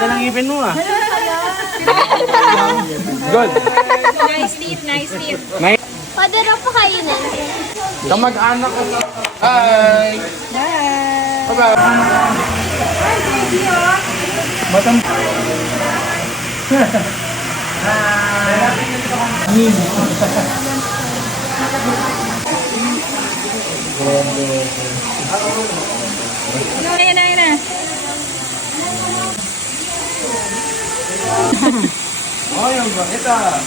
Ganda ng ipin mo ah. Good. Nice teeth, nice teeth. Padara pa kayo na. Kamag-anak ko. Hi! Bye-bye. Batang... Ayun na, ayun na. Oh, yung bakit ah.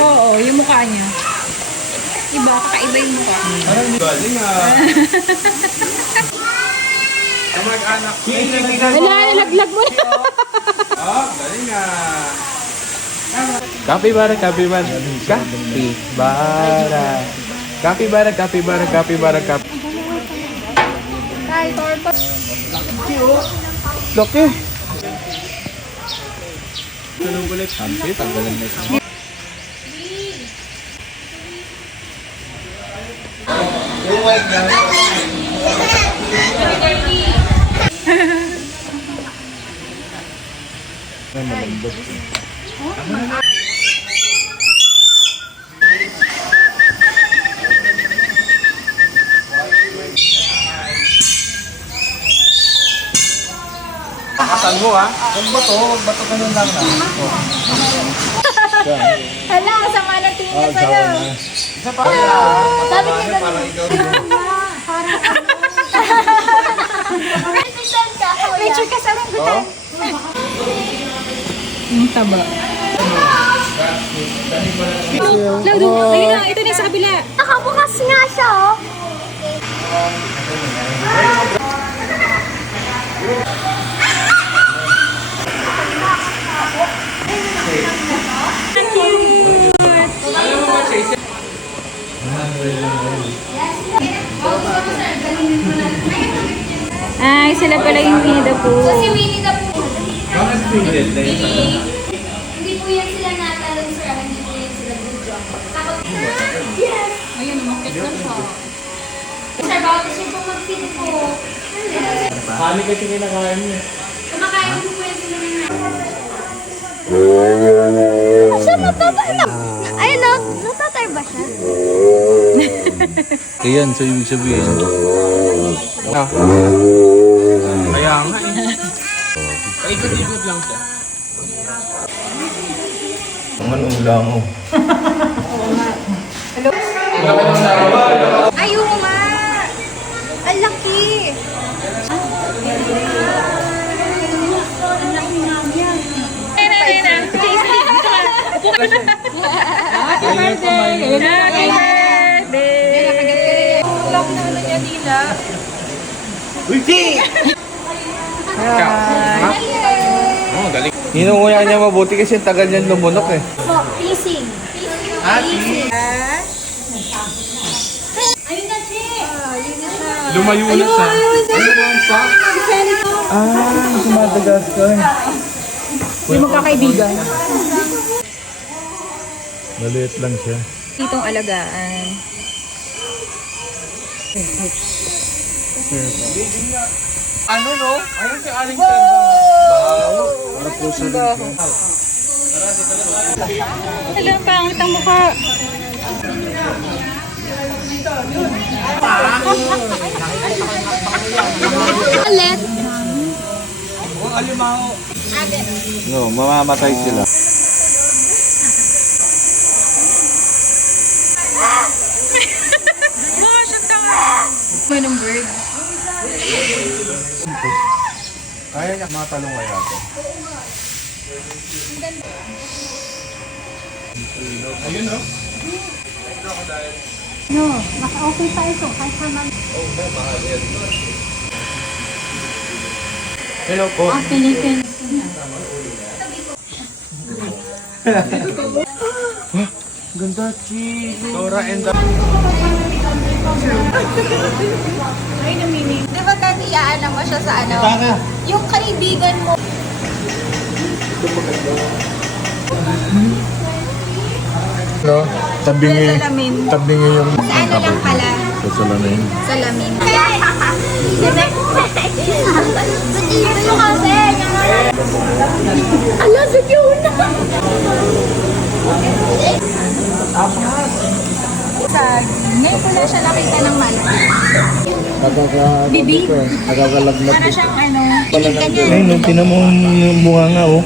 Oo, yung mukha niya. Iba, kakaiba yung mukha. Galing ah. Kamag-anak. Wala, nalaglag mo na. Oh, galing ah. Kapibara, kapibara. Kapibara. Kapibara, kapibara, kapibara, kapibara. Ay, torto. Laki. Tulong ulit. Hampir, tanggalan na ito. Yung white na. Ay, malambot. Kasan mo ha? Bato ka nun lang na. Hala, sama ng tingin niya sa'yo. Isa pa. Sabi ko na. Parang ikaw. Picture ka sa rambutan. Yung taba. Lado, ayun na, ito na sa kabila. Nakabukas nga siya, oh. Ay, sila pala yung Winnie the Pooh. Si Winnie the Pooh. Bakit tingin? Hindi po yan sila natalon, sir. Hindi po yan sila good job. Takot. Yes! Ayun, umakit na siya. Sir, bawat siya po mag-feed po. Kali kasi kinakain niya. Kumakain po po yan sila ng siya natatar na. Ay, no? Natatar ba siya? Ayan, so ibig sabihin. Ah. Kaya nga eh. Paikot-ikot lang siya. Anong ulam mo? Hello? Ay, oo nga. Ang laki. Happy birthday! Happy birthday! Lock na ano niya, Dila. Ulti! Ha? Oh, galing. Hinunguya niya mabuti kasi ang tagal niyan lumunok eh. Po, teasing. Ati! Ayun na, Che. Lumayo na siya. Ano ba ang pa? Sa Madagascar. Hindi magkakaibigan. Maliit lang siya. Itong alagaan. Ano no? Ayun si Aling Wow! Para po sa Hala, pangit ang mukha. Ulit. Oh, alimango. No, mamamatay sila. Manong bird. Kaya niya matalong kaya ito. Ayun no? No, naka-okay pa ito. Kahit naman. Hello po. Philippines. Ganda, Chi. Dora and the... Ay, namimim. Di ba tatiyaan mo siya sa ano? Tara. Yung kaibigan mo. No? Tabingi. Salamin. Tabingi yung Sa ano lang pala? sa salamin. Salamin. Dito yung kasi. Ala, sa Fiona! Ngayon ko na siya nakita ng malaki. Bibig. Nagagalaglag. Para siyang ano, pinig ka niya. Ayun, tinan mo yung bunga nga, oh.